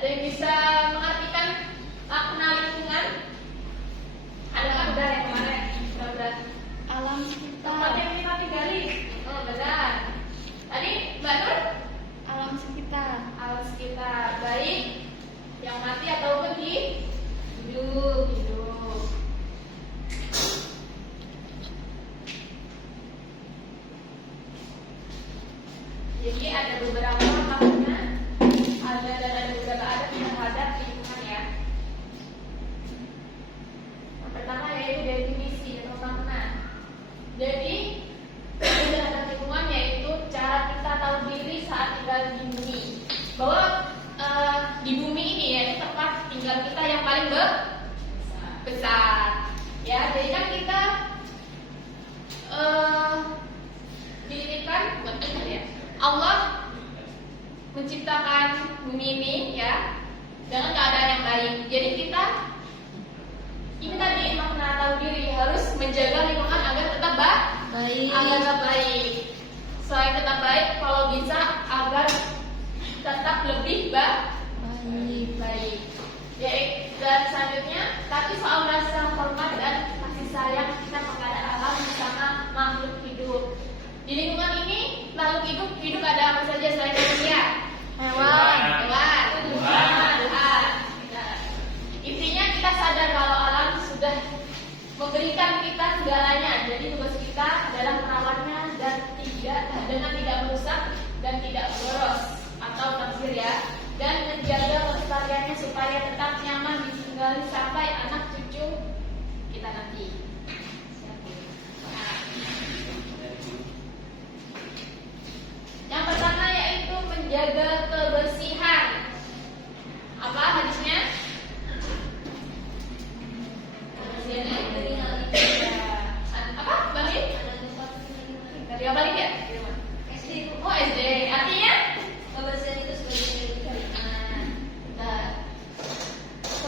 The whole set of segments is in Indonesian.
Ada yang bisa mengartikan makna lingkungan? Ada kan udah yang kemarin? Udah. Alam sekitar. Tempat yang kita tinggali. Oh benar. Tadi Mbak Nur? Alam sekitar. Alam sekitar. Baik. Yang mati atau pergi? Hidup. Jadi ada beberapa makna, ada beberapa adat terhadap lingkungan ya. Yang pertama yaitu definisi atau makna. Jadi terhadap lingkungan yaitu cara kita tahu diri saat tinggal di bumi. Bahwa di bumi ini ya ini tempat tinggal kita yang paling besar. Ya, jadi kan kita dititipkan bukan Tuhan ya. Allah menciptakan bumi ini ya dengan keadaan yang baik. Jadi kita ini tadi makna tahu diri harus menjaga lingkungan agar tetap baik. Selain tetap baik, kalau bisa agar tetap lebih baik. Ya, dan selanjutnya tapi soal rasa hormat dan kasih sayang kita kepada alam bersama makhluk hidup. Di lingkungan ini makhluk hidup ada apa saja selain manusia? Hewan. Intinya kita sadar kalau alam sudah memberikan kita segalanya. Jadi tugas kita adalah merawatnya dan tidak merusak dan tidak boros atau tafsir ya. Dan menjaga kelestariannya supaya tetap nyaman ditinggali sampai anak cucu kita nanti. Yang pertama yaitu menjaga kebersihan. Apa hadisnya? Apa? Balik? Dari apa lagi ya? SD. Oh SD. Artinya? Kebersihan itu sebagai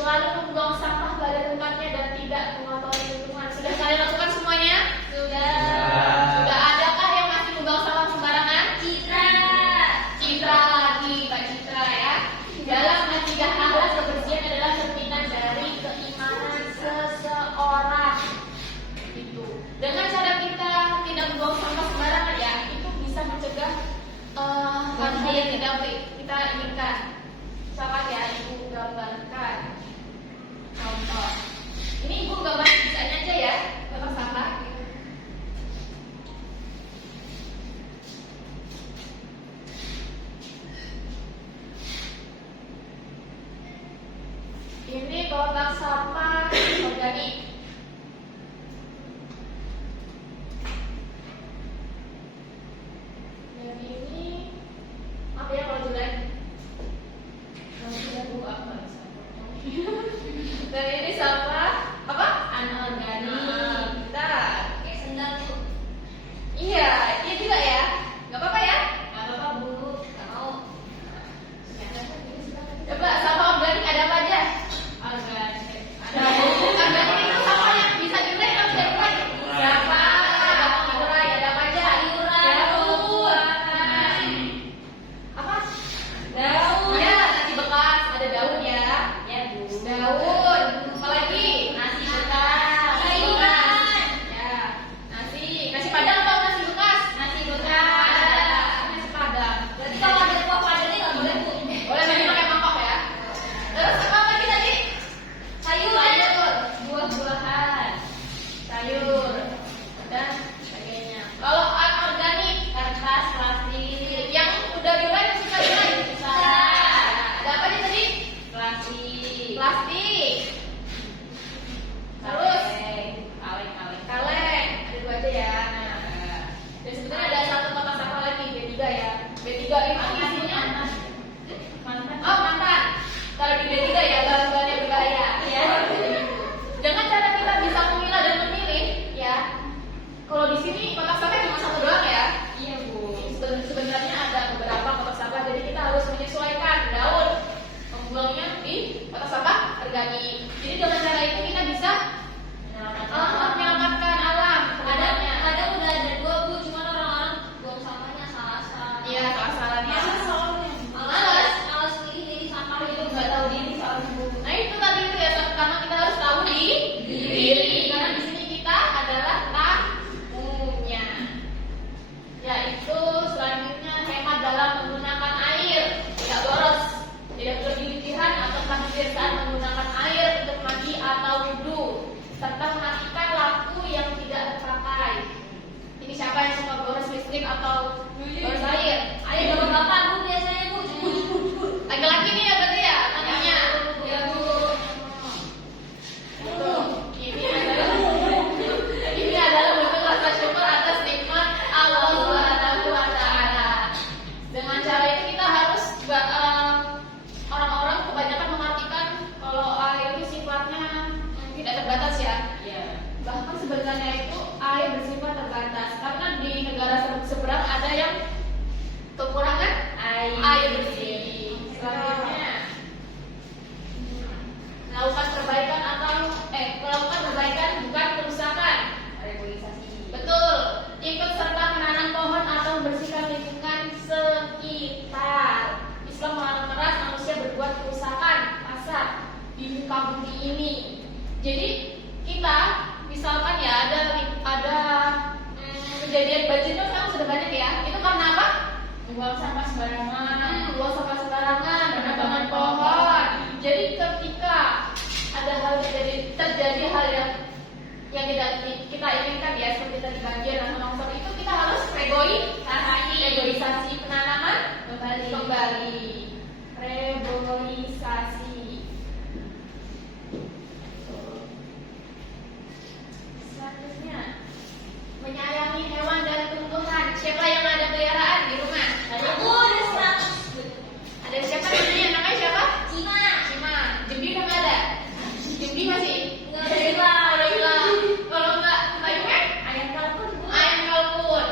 selalu membuang sampah pada tempatnya dan tidak mengotori lingkungan. Sudah kalian lakukan semuanya? Sudah. Adakah yang masih membuang sampah sembarangan? Citra lagi, Pak Citra ya. Dalam mencegah akhlak kebersihan adalah cerminan dari keimanan seseorang. Itu. Dengan cara kita tidak membuang sampah sembarangan ya, itu bisa mencegah hal-hal yang tidak kita inginkan. Misalkan ya, ibu gambarkan contoh. Ini ibu gambar bisanya aja ya, gambar sampah. Ini kotak sampah organik. Dan ini maaf ya kalau jelek. Dan ini sampah apa? Anorganik. Kayak sendal tuh. Iya juga ya. Gak apa-apa ya? Gak apa-apa Bu, gak mau. Coba sampah organik ada apa aja? Organik. Organik itu sampah yang bisa juga yang bisa dibuat. Berapa? Urai ada apa aja? Sayuran. Apa? Daun. Ya, nasi bekas ada daun ya. Ya Bu. Daun. Apalagi? Nasi bekas. Sayuran. Ya. Nasi padang atau nasi bekas? Nasi bekas. Nasi padang. Berarti kalau ada kuah padangnya nggak boleh Bu. Boleh tadi pakai mangkok ya. Terus apa lagi tadi? Sayur. Buah-buahan. Sayur dan sebagainya. Kalau anorganik, kertas, plastik. Yang udah diurai masih bisa diurai? Bisa. Ada apa aja tadi? Plastik. Terus kaleng. Ada dua aja ya. Nah. Dan sebenarnya ada satu kotak sampah lagi B3 ya. B3 itu isinya mantan. Kalau di B3 ya bahan-bahan yang berbahaya ya. Dengan cara kita bisa memilah dan memilih ya. Kalau di sini kotak sampah cuma satu doang ya. Iya Bu. Sebenarnya ada beberapa kotak sampah, jadi kita harus menyesuaikan daun membuangnya di kotak sampah organik. Jadi dengan cara itu kita bisa menyelamatkan alam. Ada udah ada dua Bu, cuma orang-orang buang sampahnya salah-salah. Iya salah-salahnya. yang kekurangan air bersih. Selanjutnya, melakukan perbaikan melakukan perbaikan bukan kerusakan. Betul. Ikut serta menanam pohon atau membersihkan lingkungan sekitar. Islam melarang keras manusia berbuat kerusakan pasar di muka bumi ini. Jadi kita misalkan ya ada kejadian banjir kan sekarang sudah banyak ya. Itu karena apa? Buang sampah sembarangan, penebangan pohon. Jadi ketika ada terjadi hal yang tidak kita inginkan ya, seperti tadi banjir atau longsor, itu kita harus reboisasi penanaman kembali. Reboisasi. Selanjutnya, menyayangi hewan dan tumbuhan. Siapa yang ada peliharaan di rumah? Aku ada 100. Ada siapa namanya? Namanya siapa? Cima. Jembi udah nggak ada? Jembi masih? Nggak ada hilang. Udah hilang. Kalau nggak, bayunya? Ayam kalkun. Ayam kalkun.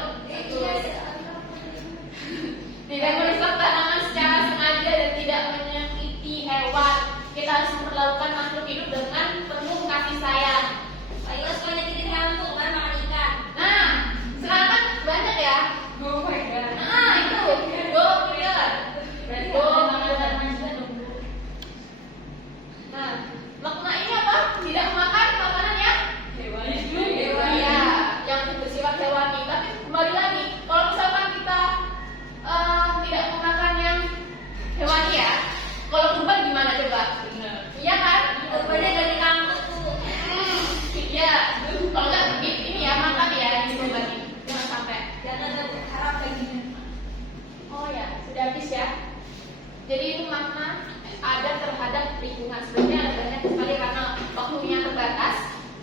Tidak merusak tanaman secara sengaja dan tidak menyakiti hewan. Kita harus memperlakukan makhluk hidup dengan penuh kasih sayang. Ayo semuanya nyakitin hewan tuh, kan makan ikan. Nah, sekarang kan banyak ya. Oh my god. Nah, itu. Go killer. Go killer. Nah, makna ini apa? Tidak memakan makanan yang Hewani. iya, yang bersifat hewani. Tapi kembali lagi, kalau misalkan kita tidak menggunakan yang hewani ya, kalau kurban gimana coba? Iya kan? Kurbannya dari kampung tuh. Iya. Kalau nggak ini ya makan ya yang dikurbanin. Jangan sampai. Jangan ada harap baginya. Oh ya, sudah habis ya. Jadi itu makna ada terhadap lingkungan. Sebenarnya ada banyak sekali karena waktunya terbatas.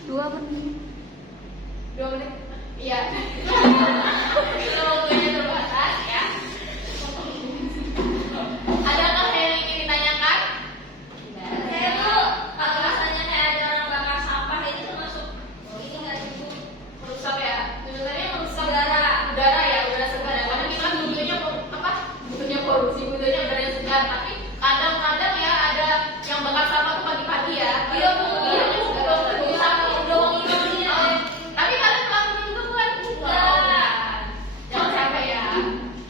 2 menit. 2 menit. Iya. Kalau waktunya terbatas ya. Adakah yang ingin ditanyakan? Saya tuh kalau rasanya kayak ada orang bakar sampah itu termasuk ini nggak sih Bu? Merusak ya. Sebenarnya merusak Udara. udara ya, udara segar. Karena kita butuhnya polusi, butuhnya udara yang segar. Tapi kadang-kadang ya ada yang bakar sampah tuh pagi-pagi ya. Iya, Bu. Iya, Bisa udah wangi ya. tapi kalian melakukan itu kan? Enggak. Jangan sampai ya.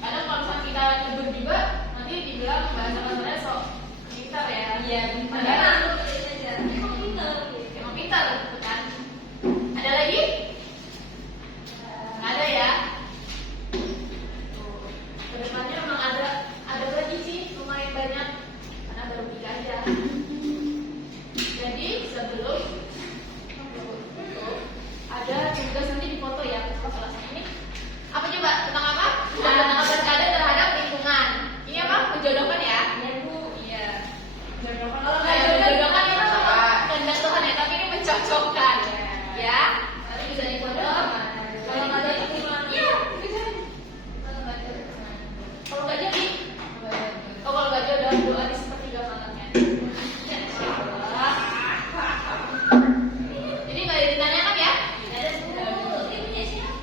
Kadang kalau misalnya kita nyebur juga, nanti dibilang bahasa-bahasanya sok pintar ya. Iya, Padahal aku pilih aja. Emang pintar. emang pintar, gitu kan? Ada lagi? Nggak ada ya? Tuh. Kedepannya memang ada lagi sih, lumayan banyak. Karena baru 3 aja. Jadi sebelum ada tugas nanti di foto ya kelasnya ini. Apa coba tentang apa? Tentang apa ada terhadap lingkungan. Ini apa? Menjodohkan ya? Iya Bu. Iya. Jodohkan. Kalau nggak menjodohkan itu kehendak Tuhan ya, tapi ini mencocokkan ya. Nanti bisa difoto. Kalau nggak ada lingkungan, ya bisa. Kalau nggak jadi, kalau nggak jodoh doa di sepertiga malamnya. Jadi nggak ada ditanyakan ya? Ada 10. Ini punya siapa?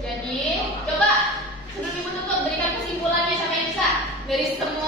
Jadi coba sebelum ibu tutup berikan kesimpulannya siapa yang bisa dari semua